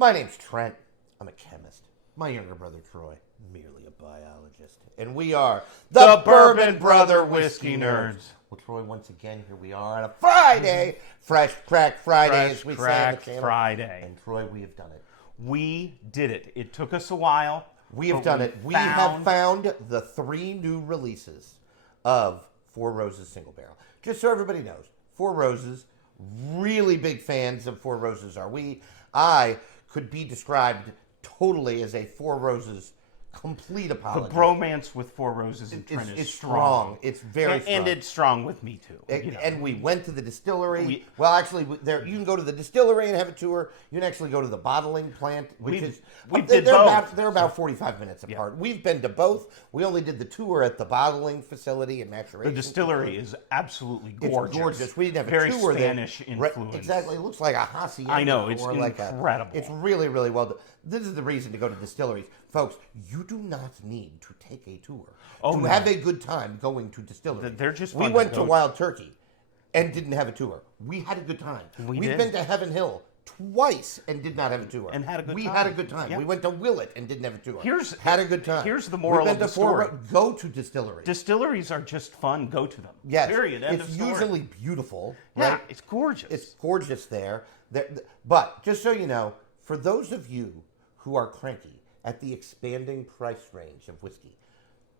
My name's Trent. I'm a chemist. My younger brother, Troy, merely a biologist. And we are The Bourbon Brother Whiskey Nerds. Well, Troy, once again, here we are on a Friday. Fresh Crack Friday, as we say on the channel. Friday. And Troy, we have done it. We did it. It took us a while. We have done it. We have found the 3 new releases of Four Roses Single Barrel. Just so everybody knows, Four Roses, really big fans of Four Roses are we. I could be described totally as a Four Roses complete apologist. The bromance with Four Roses and Trent is strong. It's very strong. And it's strong with me, too. And we went to the distillery. Well, actually, you can go to the distillery and have a tour. You can actually go to the bottling plant, which is... They're about 45 minutes apart. Yeah. We've been to both. We only did the tour at the bottling facility and maturation. The distillery is absolutely gorgeous. It's gorgeous. We didn't have very a tour there. Very Spanish influence. Exactly. It looks like a hacienda. I know. It's incredible. It's really, really well done. This is the reason to go to distilleries. Folks, you do not need to take a tour to have a good time going to distilleries. They're just fun. We went to Wild Turkey and didn't have a tour. We had a good time. We've been to Heaven Hill twice and did not have a tour. And had a good time. We had a good time. Yeah. We went to Willett and didn't have a tour. Had a good time. Here's the moral of the story. Go to distilleries. Distilleries are just fun. Go to them. Yes. Period. End it's of story. Usually beautiful. Yeah, right? it's gorgeous. It's gorgeous there. But just so you know, for those of you who are cranky at the expanding price range of whiskey,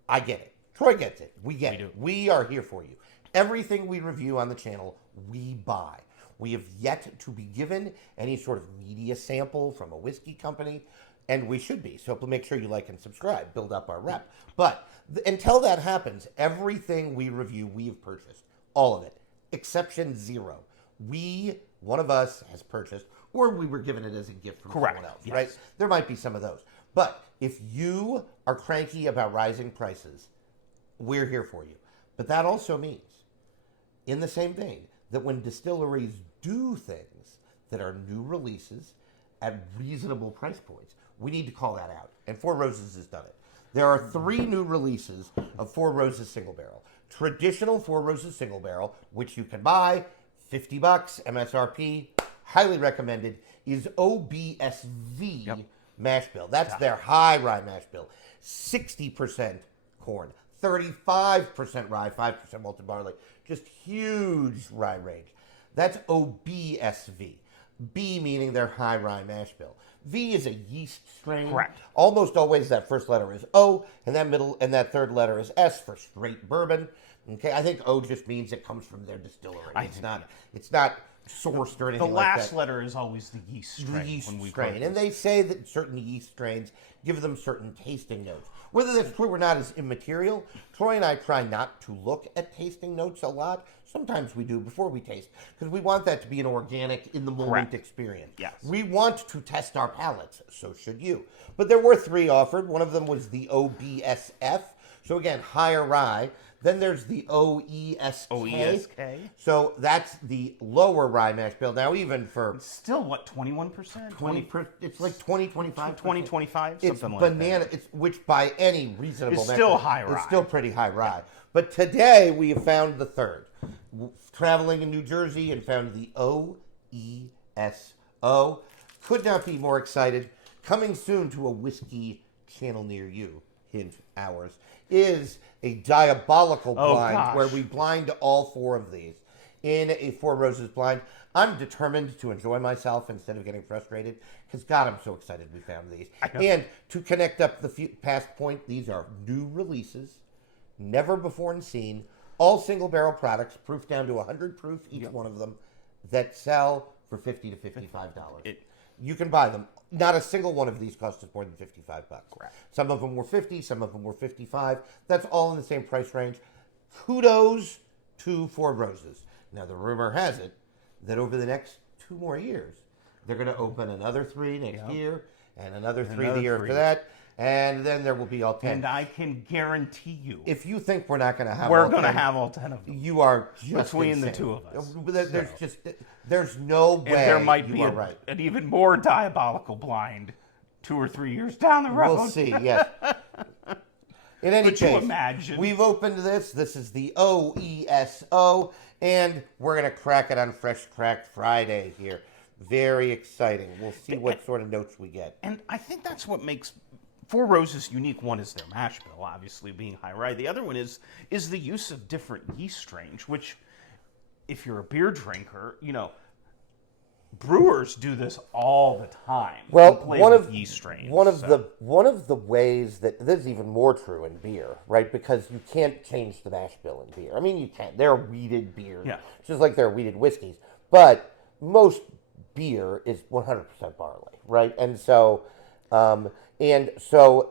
I get it. Troy gets it. We get it. We are here for you. Everything we review on the channel, we buy. We have yet to be given any sort of media sample from a whiskey company, and we should be. So make sure you like and subscribe, build up our rep. But until that happens, everything we review, we have purchased. All of it. Exception zero. One of us has purchased, or we were given it as a gift from someone else, yes. right? There might be some of those. But if you are cranky about rising prices, we're here for you. But that also means, in the same vein, that when distilleries do things that are new releases at reasonable price points, we need to call that out. And Four Roses has done it. There are 3 new releases of Four Roses Single Barrel. Traditional Four Roses Single Barrel, which you can buy, $50 MSRP, highly recommended, is OBSV mash bill. That's their high rye mash bill. 60% corn, 35% rye, 5% malted barley. Just huge rye range. That's OBSV. B meaning their high rye mash bill. V is a yeast strain. Correct. Almost always that first letter is O, and that third letter is S for straight bourbon. Okay, I think O just means it comes from their distillery. It's not sourced or anything like that. The last letter is always the yeast strain. The yeast strain. And they say that certain yeast strains give them certain tasting notes. Whether that's true or not is immaterial. Troy and I try not to look at tasting notes a lot. Sometimes we do before we taste, because we want that to be an organic, in-the-moment experience. Yes. We want to test our palates, so should you. But there were 3 offered. One of them was the OBSF, so again, higher rye. Then there's the OESK. So that's the lower rye mash bill. Now, even for... It's still, what, 21%? It's like 20, 25%. 20, 25, it's something banana, like that. Which by any reasonable measure... It's still high rye. It's still pretty high rye. But today, we have found the third. Traveling in New Jersey and found the OESO. Could not be more excited. Coming soon to a whiskey channel near you, hint ours, is a diabolical blind where we blind all 4 of these in a Four Roses blind. I'm determined to enjoy myself instead of getting frustrated because, God, I'm so excited we found these. And to connect up the past point, these are new releases, never before seen, all single barrel products, proof down to 100 proof, each one of them, that sell for $50 to $55. You can buy them. Not a single one of these cost us more than $55. Correct. Some of them were $50, some of them were $55. That's all in the same price range. Kudos to Four Roses. Now, the rumor has it that over the next 2 more years, they're going to open another 3 next year, and another 3 the year after that, and then there will be all 10. And I can guarantee you, if you think we're not going to have we're going to have all 10 of them. You are just between insane. the 2 of us. There's no way. And there might be right. an even more diabolical blind 2 or 3 years down the road. We'll see. Yes. In any case, imagine? We've opened this. This is the OESO, and we're going to crack it on Fresh Crack Friday here. Very exciting. We'll see what sort of notes we get. And I think that's what makes Four Roses unique. One is their mash bill, obviously being high rye. The other one is the use of different yeast strains, which, if you're a beer drinker, brewers do this all the time. Well, play with yeast strains. One of the ways that this is even more true in beer, right? Because you can't change the mash bill in beer. I mean, you can. There are weeded beers, just like there are weeded whiskeys. But most beer is 100% barley, right? And so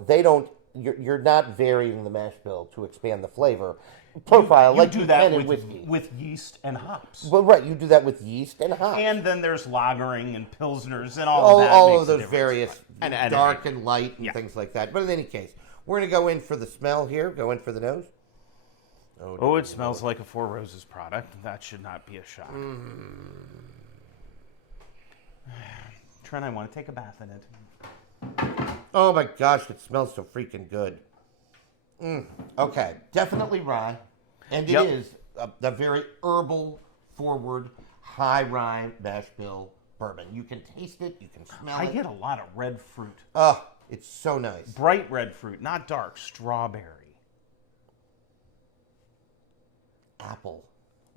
they don't. You're not varying the mash bill to expand the flavor profile you like do you that can in whiskey. with yeast and hops. Well, right, you do that with yeast and hops. And then there's lagering and pilsners and all of that. All makes of a those difference. various And dark and light and things like that. But in any case, we're going to go in for the smell here. Go in for the nose. Oh, it smells like a Four Roses product. That should not be a shock. Trent, I want to take a bath in it. Oh my gosh, it smells so freaking good. Okay, definitely rye. And it is a very herbal forward, high rye mash bill bourbon. You can taste it, you can smell it. I get a lot of red fruit. Oh, it's so nice. Bright red fruit, not dark. Strawberry. Apple.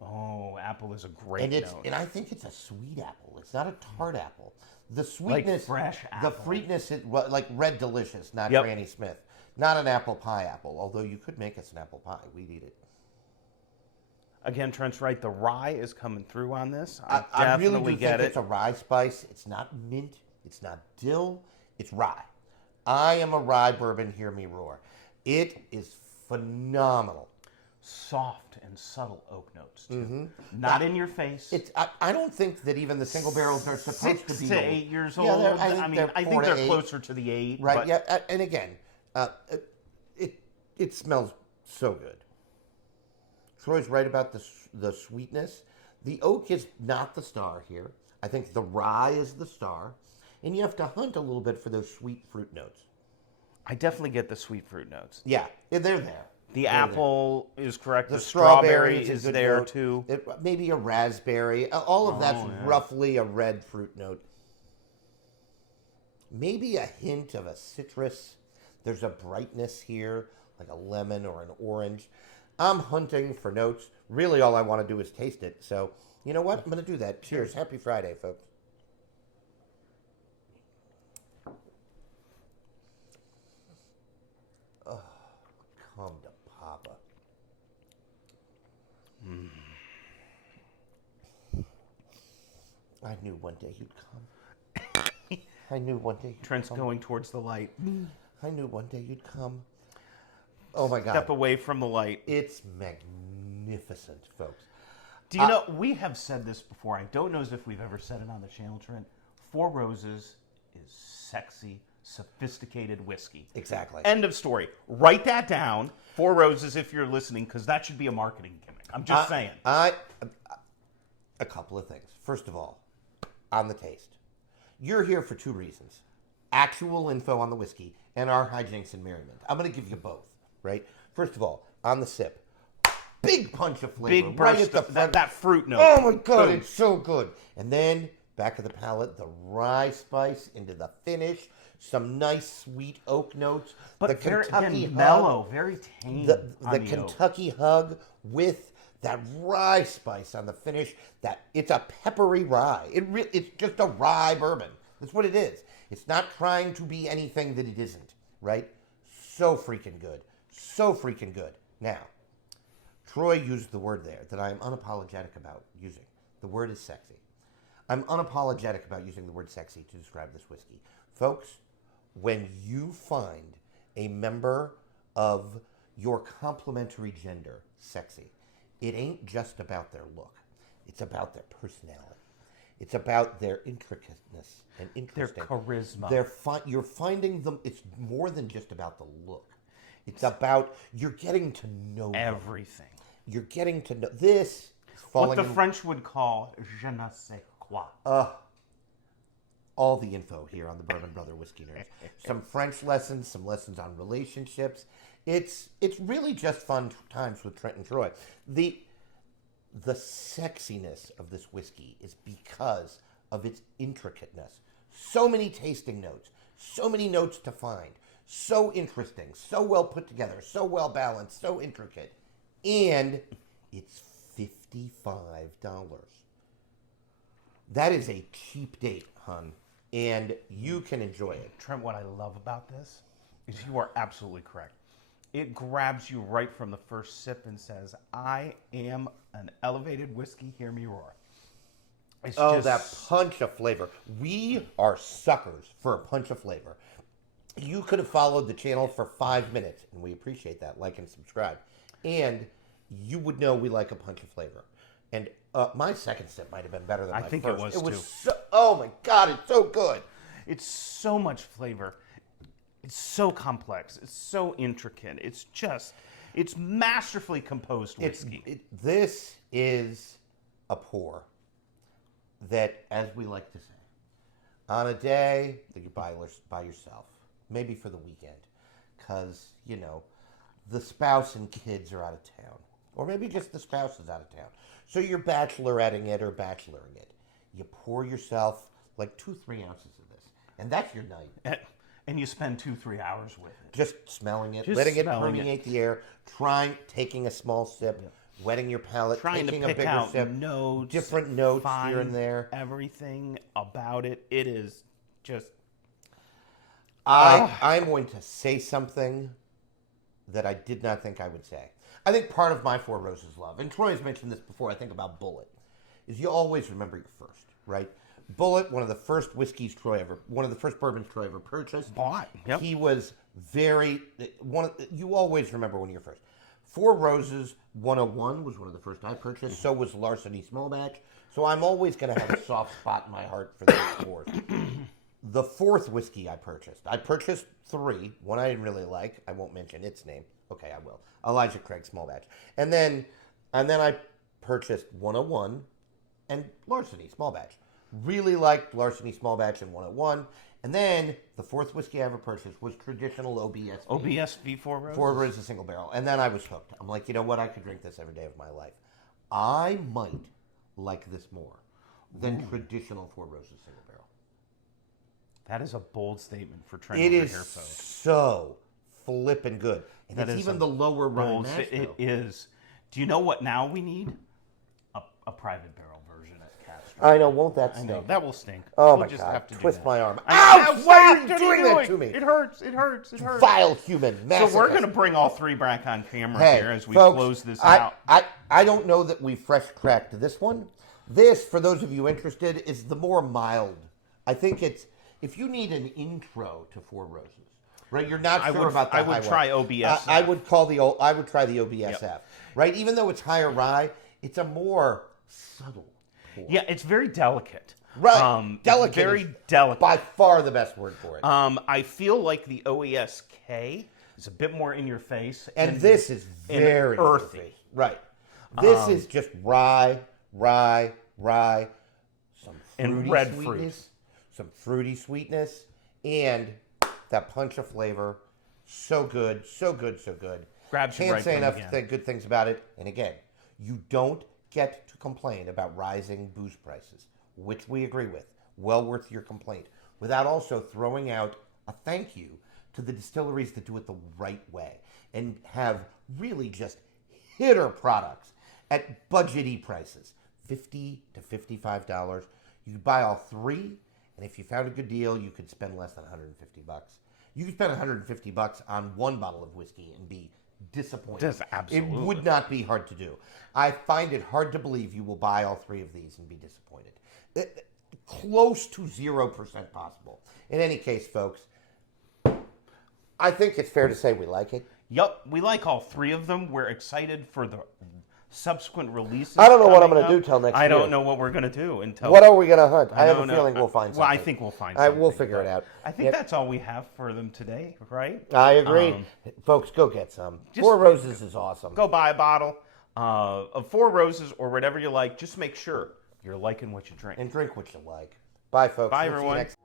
Oh, apple is a great note. And I think it's a sweet apple. It's not a tart apple. The sweetness, fresh apple. The fruitness, is like Red Delicious, not Yep. Granny Smith. Not an apple pie apple, although you could make us an apple pie. We'd eat it. Again, Trent's right. The rye is coming through on this. I definitely really do get think it. it's a rye spice. It's not mint. It's not dill. It's rye. I am a rye bourbon. Hear me roar. It is phenomenal. Soft and subtle oak notes, too. Not in your face. I don't think that even the single barrels are supposed to be 6 to 8 years Yeah, old. I think they're 4 to 8. Closer to the 8. Right, but yeah, and again, it smells so good. Troy's right about the sweetness. The oak is not the star here. I think the rye is the star, and you have to hunt a little bit for those sweet fruit notes. I definitely get the sweet fruit notes. Yeah, they're there. The apple is correct. The The strawberry a is good there note. too. Maybe a raspberry. All of that's roughly a red fruit note. Maybe a hint of a citrus. There's a brightness here, like a lemon or an orange. I'm hunting for notes. Really, all I want to do is taste it. So, you know what? I'm going to do that. Cheers. Happy Friday, folks. Oh, come to Papa. I knew one day you'd come. I knew one day you'd Trent's come. going towards the light. I knew one day you'd come. Oh my God. Step away from the light. It's magnificent, folks. Do you know, we have said this before. I don't know if we've ever said it on the channel, Trent. Four Roses is sexy, sophisticated whiskey. Exactly. End of story. Write that down. Four Roses if you're listening, because that should be a marketing gimmick. I'm just saying. A couple of things. First of all, on the taste. You're here for two reasons. Actual info on the whiskey and our hijinks and merriment. I'm going to give you both, right? First of all, on the sip. Big punch of flavor. Big burst right at the front. that fruit note. Oh my God, Boom. it's so good. And then back of the palate, the rye spice into the finish. Some nice sweet oak notes. But the very Kentucky again, hug, mellow, very tame. The on the Kentucky hug with that rye spice on the finish. That it's a peppery rye. It's just a rye bourbon. That's what it is. It's not trying to be anything that it isn't. Right? So freaking good. So freaking good. Now, Troy used the word there that I am unapologetic about using. The word is sexy. I'm unapologetic about using the word sexy to describe this whiskey. Folks, when you find a member of your complementary gender sexy, it ain't just about their look. It's about their personality. It's about their intricateness and interesting. Their charisma. You're finding them. It's more than just about the look. It's about you're getting to know everything. Them. You're getting to know this. What the French would call je ne sais quoi. All the info here on the Bourbon Brother Whiskey Nerds. Some French lessons, some lessons on relationships. It's really just fun times with Trent and Troy. The sexiness of this whiskey is because of its intricateness. So many tasting notes, so many notes to find, so interesting, so well put together, so well balanced, so intricate. And it's $55. That is a cheap date, hun, and you can enjoy it. Trent, what I love about this is you are absolutely correct. It grabs you right from the first sip and says, I am an elevated whiskey, hear me roar. It's That punch of flavor. We are suckers for a punch of flavor. You could have followed the channel for 5 minutes, and we appreciate that. Like and subscribe. And you would know we like a punch of flavor. And my second sip might have been better than my first. I think it was too. So, oh my God, it's so good. It's so much flavor. It's so complex. It's so intricate. It's masterfully composed whiskey. This is a pour that, as we like to say, on a day that you buy by yourself, maybe for the weekend, because, you know, the spouse and kids are out of town. Or maybe just the spouse is out of town. So you're bacheloretting it or bacheloring it. You pour yourself like 2-3 ounces of this. And that's your night. And you spend 2-3 hours with it. Just smelling it, Just letting it smelling permeate the air, taking a small sip, wetting your palate, Trying taking to pick a bigger out sip, notes, different notes find here and there. Everything about it. It is just... I'm going to say something that I did not think I would say. I think part of my Four Roses love, and Troy has mentioned this before, I think about Bullet, is you always remember your first, right? Bullet, one of the first bourbons Troy ever purchased. Bought. Yep. He was you always remember when you're first. Four Roses 101 was one of the first I purchased. So was Larceny Small Batch. So I'm always going to have a soft spot in my heart for those fours. The fourth whiskey I purchased 3. One I didn't really like. I won't mention its name. Okay, I will. Elijah Craig Small Batch. And then I purchased 101 and Larceny Small Batch. Really liked Larceny Small Batch and 101. And then the fourth whiskey I ever purchased was traditional OBSV. OBSV Four Roses? Four Roses single barrel. And then I was hooked. I'm like, you know what? I could drink this every day of my life. I might like this more than traditional Four Roses single barrel. That is a bold statement for Trent It over is here, folks. so flippin' good. And That it's is even a the lower rye bold mash It bill. is. Do you know what now we need? A private barrel version at Castro. I know, won't that I stink? know, that will stink. Oh We'll my just God, have to do twist that. my arm. I know, Ouch, why are stop, you doing that to me? It hurts, it hurts, it hurts. Vile human, So we're masochist. going to bring all 3 back on camera Hey, here as we folks, close this I out. don't know that we fresh cracked this one. This, for those of you interested, is the more mild. I think it's, if you need an intro to Four Roses, right? You're not sure about the I would high try one. OBSF. I would try the OBSF, right? Even though it's higher rye, it's a more subtle pour. Yeah, it's very delicate. Right. Delicate Very is delicate. by far the best word for it. I feel like the OESK is a bit more in your face. And this is very earthy. Right. This is just rye, some fruity And red fruit. sweetness, some fruity sweetness, and that punch of flavor. So good, so good, so good. Grabs you Can't right say from enough the beginning. good things about it. And again, you don't get to complain about rising booze prices, which we agree with. Well worth your complaint, without also throwing out a thank you to the distilleries that do it the right way and have really just hitter products at budgety prices, $50 to $55. You could buy all 3, and if you found a good deal, you could spend less than $150. You could spend $150 on 1 bottle of whiskey and be disappointed. Just absolutely. It would not be hard to do. I find it hard to believe you will buy all 3 of these and be disappointed. Close to 0% possible. In any case, folks, I think it's fair to say we like it. Yup, we like all 3 of them. We're excited for the subsequent releases. I don't know what I'm coming going to up. do till next I year. don't know what we're going to do until. What are we going to hunt? I have a don't know. feeling we'll find something. Well, I think we'll find something. We'll figure it out. I think that's all we have for them today, right? I agree. Folks, go get some. just- Four Roses is awesome. Go buy a bottle of Four Roses or whatever you like. Just make sure you're liking what you drink. And drink what you like. Bye, folks. Bye, We'll see you everyone. next